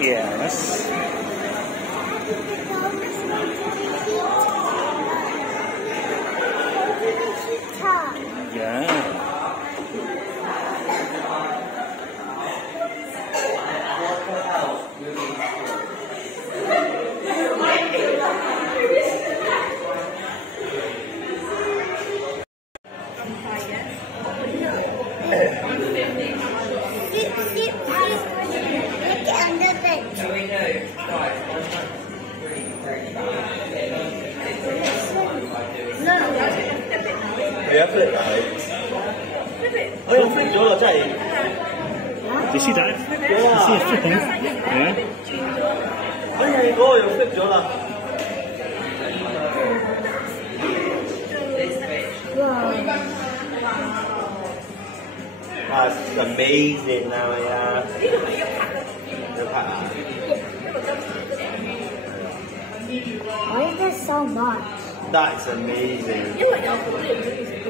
Yes. Yeah. Yeah, flip it. Oh, you flip咗啦，真係。You see that? You see it flipping? Yeah. 哎，嗰個又 flip 咗啦。That's amazing now, yeah. 一拍啊！ I like this so much. That's amazing. 因為有好多嘢可以食到。